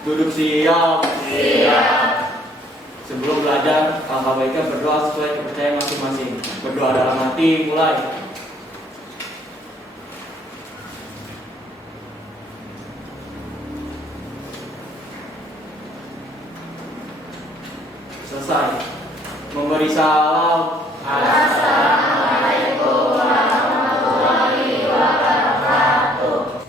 Duduk siap. Siap. Sebelum belajar, langkah baiknya berdoa sesuai kepercayaan masing-masing. Berdoa dalam hati, mulai. Selesai. Memberi salam. Assalamualaikum warahmatullahi wabarakatuh.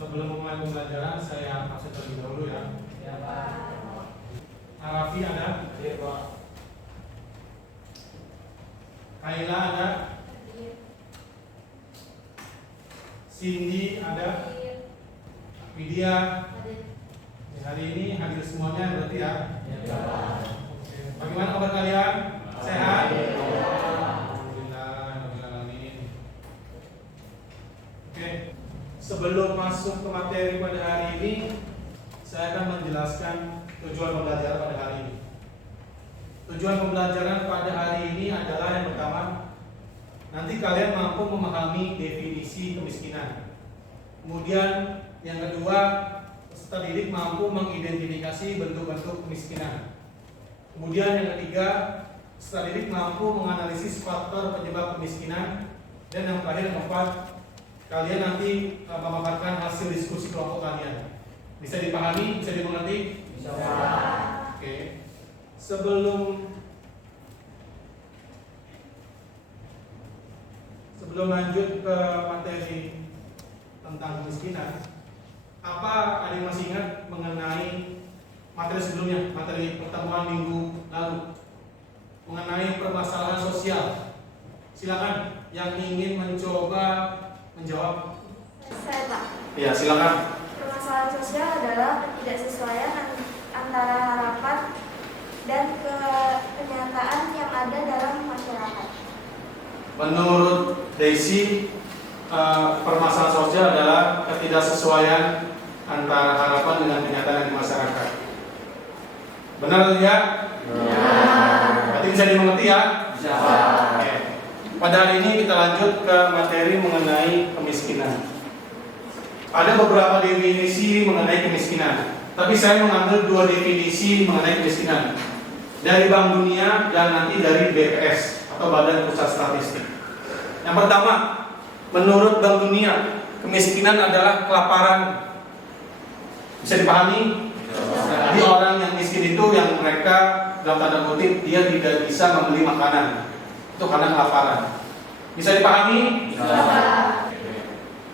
Sebelum memulai pembelajaran, saya absen terlebih dahulu ya. Ya, Pak. Arafi ada? Iya, Pak. Kaila ada? Cindy ada? Widya? Hari ini hadir semuanya berarti ya? Iya, Pak. Oke. Bagaimana kabar kalian? Sehat? Alhamdulillah, alhamdulillah. Oke. Sebelum masuk ke materi pada hari ini, saya akan menjelaskan tujuan pembelajaran pada hari ini. Tujuan pembelajaran pada hari ini adalah yang pertama, nanti kalian mampu memahami definisi kemiskinan. Kemudian yang kedua, peserta didik mampu mengidentifikasi bentuk-bentuk kemiskinan. Kemudian yang ketiga, peserta didik mampu menganalisis faktor penyebab kemiskinan. Dan yang terakhir, yang keempat, kalian nanti memaparkan hasil diskusi kelompok kalian. Bisa dipahami? Bisa dimengerti? Bisa, Pak. Oke. Sebelum lanjut ke materi tentang kemiskinan, apa ada yang masih ingat mengenai materi sebelumnya, materi pertemuan minggu lalu mengenai permasalahan sosial? Silakan yang ingin mencoba menjawab. Saya, Pak. Ya, silakan. Permasalahan sosial adalah ketidaksesuaian antara harapan dan kenyataan yang ada dalam masyarakat. Menurut Desi, permasalahan sosial adalah ketidaksesuaian antara harapan dengan kenyataan di masyarakat. Benar tidak? Benar. Berarti bisa dimengerti ya? Bisa. Oke. Pada hari ini kita lanjut ke materi mengenai kemiskinan. Ada beberapa definisi mengenai kemiskinan, tapi saya mengambil dua definisi mengenai kemiskinan dari Bank Dunia dan nanti dari BPS atau Badan Pusat Statistik. Yang pertama, menurut Bank Dunia, kemiskinan adalah kelaparan. Bisa dipahami? Jadi orang yang miskin itu yang mereka dalam tanda kutip dia tidak bisa membeli makanan. Itu karena kelaparan. Bisa dipahami? Bisa.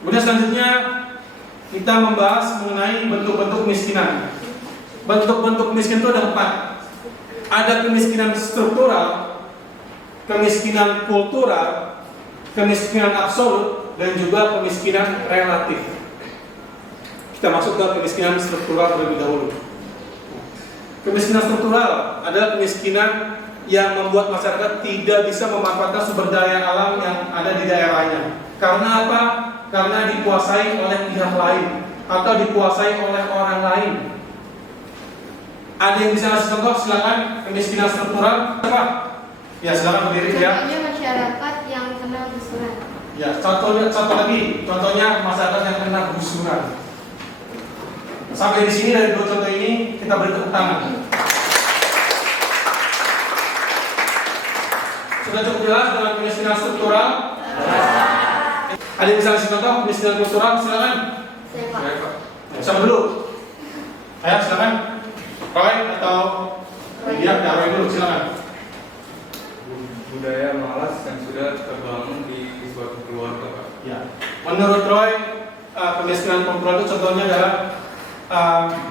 Kemudian selanjutnya kita membahas mengenai bentuk-bentuk kemiskinan. Bentuk-bentuk kemiskinan itu ada 4. Ada kemiskinan struktural, kemiskinan kultural, kemiskinan absolut, dan juga kemiskinan relatif. Kita masuk ke kemiskinan struktural terlebih dahulu. Kemiskinan struktural adalah kemiskinan yang membuat masyarakat tidak bisa memanfaatkan sumber daya alam yang ada di daerahnya. Karena apa? Karena dikuasai oleh pihak lain atau dikuasai oleh orang lain. Ada yang bisa ngasih contoh? Silakan. Kemiskinan struktural apa? Ya, silakan berdiri ya. Contohnya masyarakat yang kena gusuran. Ya, contoh lagi. Contohnya masyarakat yang kena gusuran. Sampai di sini dari dua contoh ini kita beri tepuk tangan. Sudah cukup jelas dengan kemiskinan struktural? Ada yang bisa ngasih contoh kemiskinan kultural? Silakan. Saya, Pak. Siapa dulu? Ayo silakan. Roy atau Widya? Ya, Roy dulu silakan. Budaya malas yang sudah terbangun di suatu keluarga, Pak. Ya. Menurut Roy, kemiskinan kultural itu contohnya adalah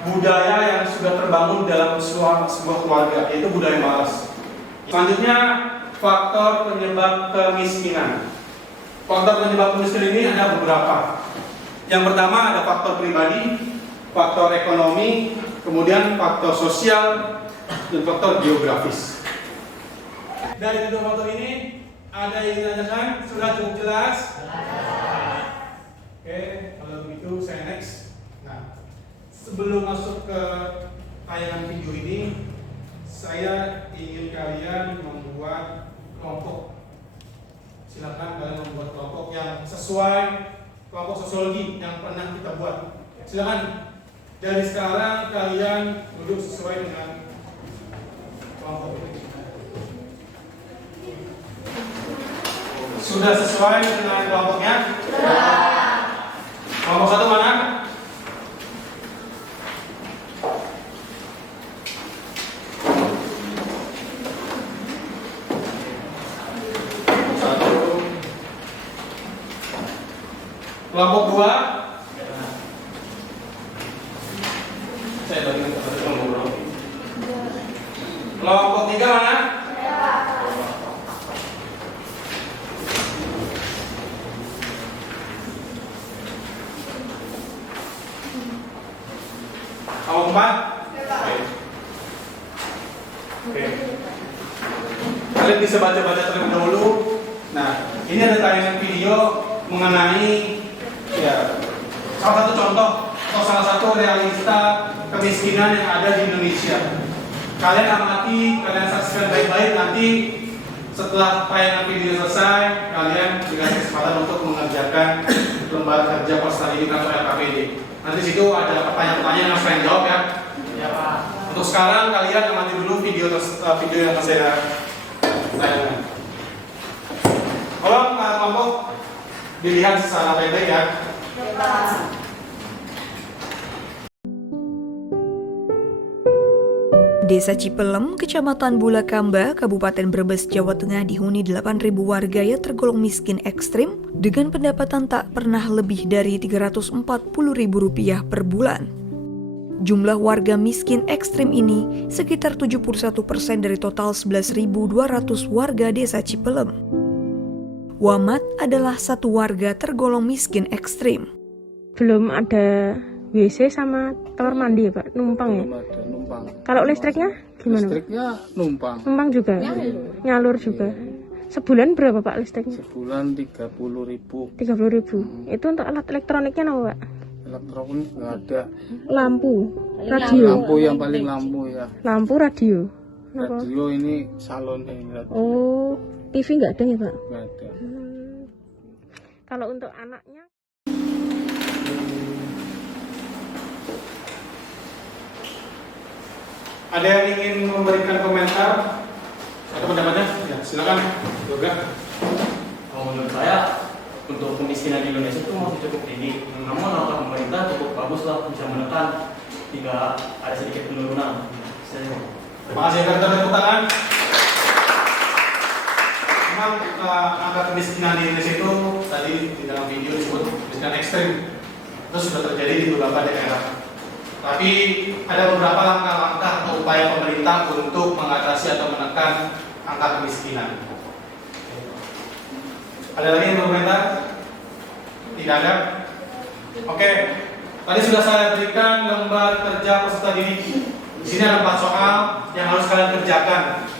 budaya yang sudah terbangun dalam sebuah keluarga, yaitu budaya malas. Selanjutnya, faktor penyebab kemiskinan. Faktor penyebab kemiskinan ini ada beberapa. Yang pertama ada faktor pribadi, faktor ekonomi, kemudian faktor sosial, dan faktor geografis. Dari kedua faktor ini, ada yang ditanyakan? Sudah cukup jelas? Oke, kalau begitu saya next. Nah, sebelum masuk ke tayangan video ini, saya ingin kalian membuat kelompok. Silakan kalian membuat kelompok yang sesuai kelompok sosiologi yang pernah kita buat. Silakan Dari sekarang kalian duduk sesuai dengan kelompok ini. Sudah sesuai dengan kelompoknya? Kelompok 1 mana? Kelompok 2. Saya bagi kelompok 2. Kelompok 3 mana? Kelompok 4. Oke. Kalian bisa baca-baca terlebih dahulu. Nah, ini ada tayangan video mengenai ya, salah satu contoh atau salah satu realita kemiskinan yang ada di Indonesia. Kalian amati, kalian saksikan baik-baik. Nanti setelah tayangan video selesai, kalian dikasih kesempatan untuk mengerjakan lembar kerja peserta didik atau LKPD. Nanti situ ada pertanyaan-pertanyaan yang saya jawab ya. Ya Pak. Untuk sekarang kalian amati dulu video yang saya tayangkan. Kalau kelompok dilihat secara baik-baik ya. Desa Cipelem, Kecamatan Bulakamba, Kabupaten Brebes, Jawa Tengah dihuni 8.000 warga yang tergolong miskin ekstrim dengan pendapatan tak pernah lebih dari Rp340.000 per bulan. Jumlah warga miskin ekstrim ini sekitar 71% dari total 11.200 warga Desa Cipelem. Wamat adalah satu warga tergolong miskin ekstrim. Belum ada WC sama kamar mandi ya Pak, numpang ya? Belum ada, numpang. Kalau listriknya gimana Pak? Listriknya numpang. Numpang juga? Nyalur juga? Sebulan berapa Pak listriknya? Sebulan 30.000. 30.000. Itu untuk alat elektroniknya apa Pak? Elektronik nggak ada. Lampu, radio? Lampu yang paling lampu ya. Lampu, radio? Apa? Radio ini salonnya ini radio. Oh, TV nggak ada ya Pak? Nggak ada. Kalau untuk anaknya? Ada yang ingin memberikan komentar atau pendapatnya? Ya, silakan. Yoga. Kalau menurut saya untuk kemiskinan di Indonesia itu masih cukup tinggi. Namun langkah pemerintah cukup bagus lah, bisa menekan hingga ada sedikit penurunan. Terima kasih agar tepuk tangan. Memang angka kemiskinan di Indonesia itu tadi di dalam video disebut kemiskinan ekstrim. Itu sudah terjadi di beberapa daerah. Tapi ada beberapa langkah-langkah atau upaya pemerintah untuk mengatasi atau menekan angka kemiskinan. Ada lagi yang berkomentar? Tidak ada? Oke, tadi sudah saya berikan lembar kerja peserta didik. Di sini ada 4 soal yang harus kalian kerjakan.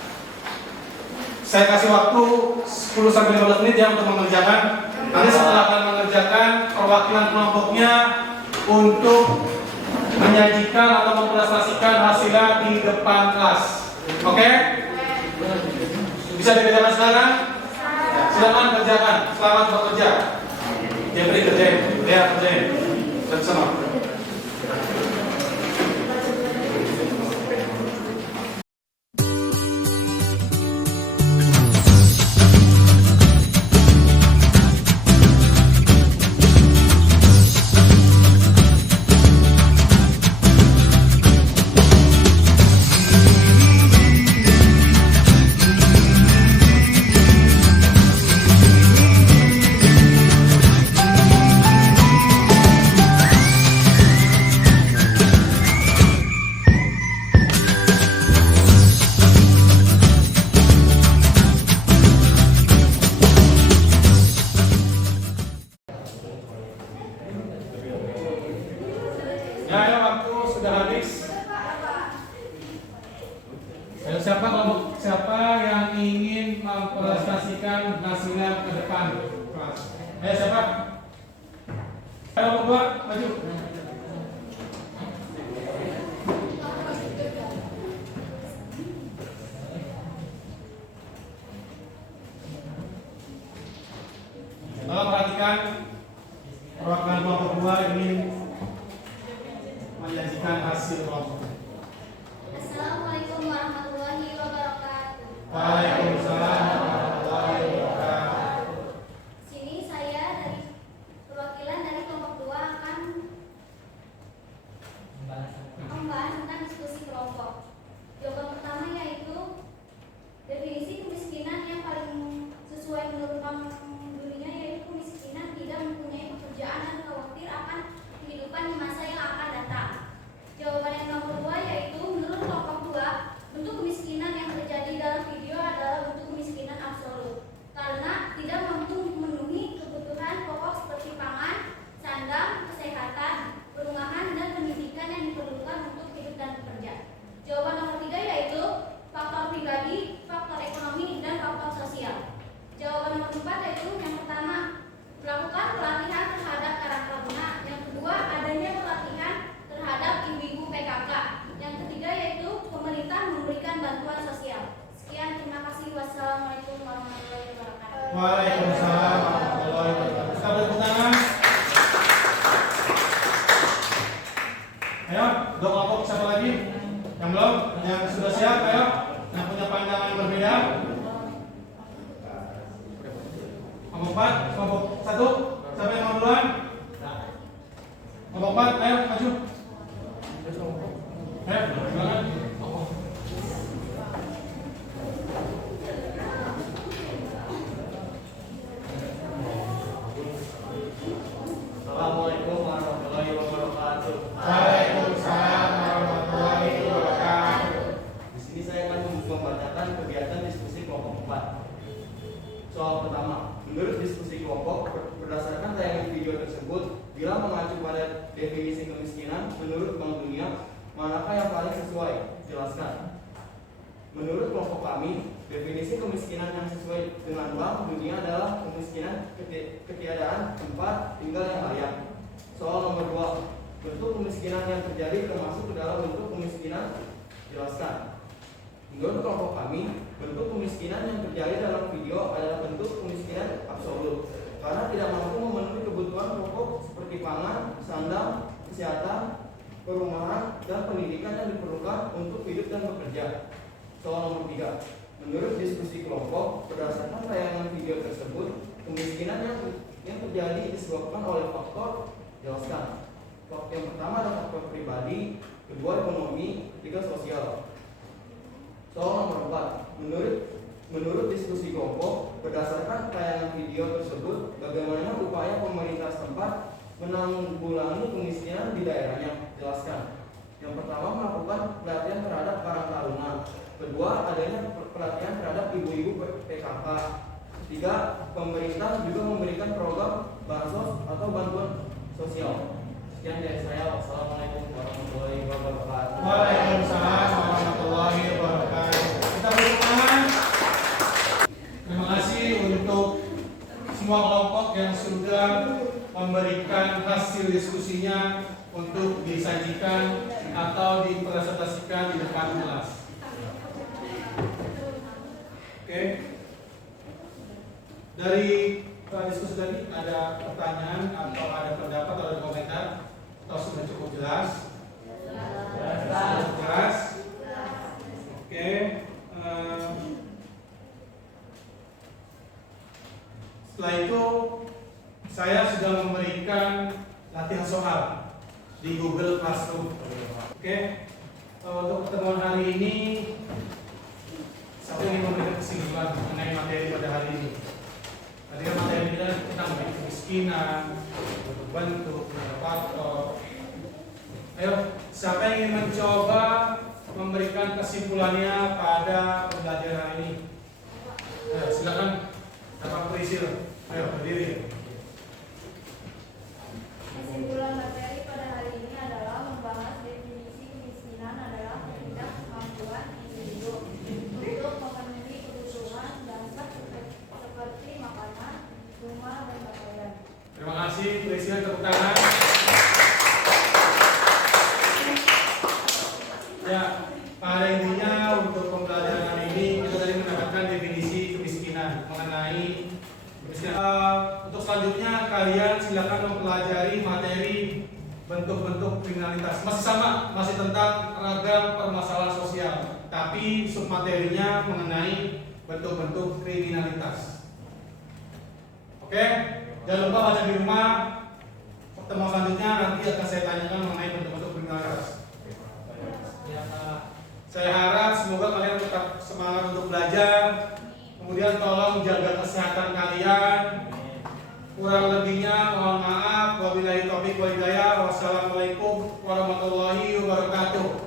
Saya kasih waktu 10-15 menit ya untuk mengerjakan. Nanti setelah kalian mengerjakan, perwakilan kelompoknya untuk menyajikan atau mempresentasikan hasilnya di depan kelas. Oke? Bisa dikerjakan sekarang? Silakan kerjakan. Selamat bekerja. Jepri kerjain. Dia kerjain. Bersama. Ya, waktu sudah habis. Siapa yang ingin mempresentasikan hasilnya ke depan kelas? Siapa? Ayo berdua, maju. Tolong perhatikan perwakilan kelompok 2 ingin menyajikan hasil kelompok. Assalamualaikum warahmatullahi wabarakatuh. Waalaikumsalam warahmatullahi wabarakatuh. Sini saya dari perwakilan dari kelompok 2 akan membahas tentang diskusi kelompok. Jawaban pertama yaitu definisi kemiskinan yang paling sesuai menurut Bank Dunia yaitu kemiskinan tidak mempunyai pekerjaan dan khawatir akan kehidupan di masa yang akan datang. Jawaban yang nomor 2 yaitu menurut kelompok 2, bentuk kemiskinan yang terjadi dalam video adalah bentuk kemiskinan absolut karena tidak mampu memenuhi kebutuhan pokok seperti pangan, sandang, kesehatan, perumahan, dan pendidikan yang diperlukan untuk hidup dan bekerja. Jawaban nomor 3 yaitu faktor pribadi, faktor ekonomi, dan faktor sosial. Jawaban nomor 4 yaitu yang pertama, melakukan pelatihan terhadap karang taruna. Yang kedua, adanya pelatihan terhadap ibu-ibu PKK. Yang ketiga yaitu pemerintah memberikan bantuan sosial. Sekian, terima kasih. Wassalamualaikum warahmatullahi wabarakatuh. Waalaikumsalam warahmatullahi wabarakatuh. Kita beri tepuk tangan. Ayo, dua kelompok siapa lagi? Yang belum? Yang sudah siap, ayo. Yang punya pandangan berbeda. Kelompok 4, kelompok 1. Siapa yang mau duluan? Kelompok 4, ayo maju. Ayo, silakan. Assalamualaikum warahmatullahi wabarakatuh. Waalaikumsalam warahmatullahi wabarakatuh. Di sini saya akan membacakan kegiatan diskusi kelompok 4. Soal pertama, menurut diskusi kelompok, berdasarkan tayangan video tersebut, bila mengacu pada definisi kemiskinan menurut Bank Dunia, manakah yang paling sesuai? Jelaskan. Menurut kelompok kami, definisi kemiskinan yang sesuai dengan Bank Dunia adalah kemiskinan ketiadaan tempat tinggal yang layak. Soal nomor 2, bentuk kemiskinan yang terjadi termasuk ke dalam bentuk kemiskinan. Jelaskan. Menurut kelompok kami, bentuk kemiskinan yang terjadi dalam video adalah bentuk kemiskinan absolut karena tidak mampu memenuhi kebutuhan pokok seperti pangan, sandang, kesehatan, perumahan, dan pendidikan yang diperlukan untuk hidup dan bekerja. Soal nomor 3, menurut diskusi kelompok, berdasarkan tayangan video tersebut, kemiskinan yang terjadi disebabkan oleh faktor. Jelaskan. Faktor yang pertama adalah faktor pribadi, kedua ekonomi, ketiga sosial. Soal nomor 4, menurut diskusi kelompok, berdasarkan tayangan video tersebut, bagaimana upaya pemerintah setempat menanggulangi kemiskinan di daerahnya. Jelaskan. Yang pertama, melakukan pelatihan terhadap karang taruna. Kedua, adanya pelatihan terhadap ibu-ibu PKK. Ketiga, pemerintah juga memberikan program bansos atau bantuan sosial. Sekian dari saya. Wassalamualaikum warahmatullahi wabarakatuh. Waalaikumsalam warahmatullahi wabarakatuh. Kita beri tangan. Terima kasih untuk semua kelompok yang sudah memberikan hasil diskusinya untuk disajikan atau dipresentasikan di depan kelas. Oke. Dari diskusi tadi ada pertanyaan atau ada pendapat atau ada komentar atau sudah cukup jelas? Jelas. Oke. Setelah itu saya sudah memberikan latihan soal di Google Classroom. Oke. Untuk pertemuan hari ini saya ingin memberikan kesimpulan mengenai materi pada hari ini. Tadi kan materi kita tentang kemiskinan, bentuk, faktor. Ayo, siapa yang ingin mencoba memberikan kesimpulannya pada pembelajaran hari ini? Ayo, silakan, Bapak Prisil. Ayo, berdiri. Kesimpulan materi pada hari ini adalah membahas definisi kemiskinan adalah ketidakmampuan individu untuk memenuhi kebutuhan dasar seperti makanan, rumah, dan pakaian. Terima kasih, Prisil, tepuk tangan. Ya, pada intinya untuk pembelajaran hari ini kita tadi mendapatkan definisi kemiskinan mengenai kemiskinan. Untuk selanjutnya bentuk-bentuk kriminalitas. Masih sama, masih tentang ragam permasalahan sosial, tapi submaterinya mengenai bentuk-bentuk kriminalitas. Oke, jangan lupa baca di rumah. Pertemuan selanjutnya nanti akan saya tanyakan mengenai bentuk-bentuk kriminalitas. Saya harap semoga kalian tetap semangat untuk belajar. Kemudian tolong jaga kesehatan kalian. Kurang lebihnya mohon maaf. Wabillahi taufiq wal hidayah. Wassalamualaikum warahmatullahi wabarakatuh.